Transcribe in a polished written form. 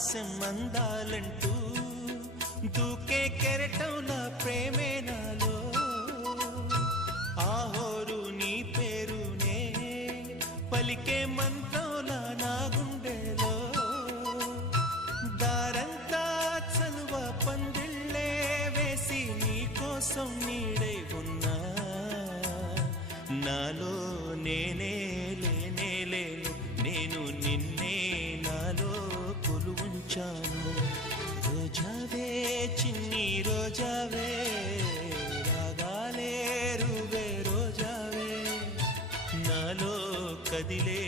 ఆకాశం అందాలంటూ దూకే కెరటంలా ప్రేమే నాలో ఆహోరు నీ పేరునే పలికే మంత్రంలా నా గుండెలో దారంతా చలువ పందిళ్ళే వేసి నీ కోసం నీడై ఉన్నా నాలో నేనే లేనే లేను నేను నిన్నే నాలో కొలువుంచాను రోజావే చిన్ని రోజావే రాగాలే రువే రోజావే నాలో కదిలే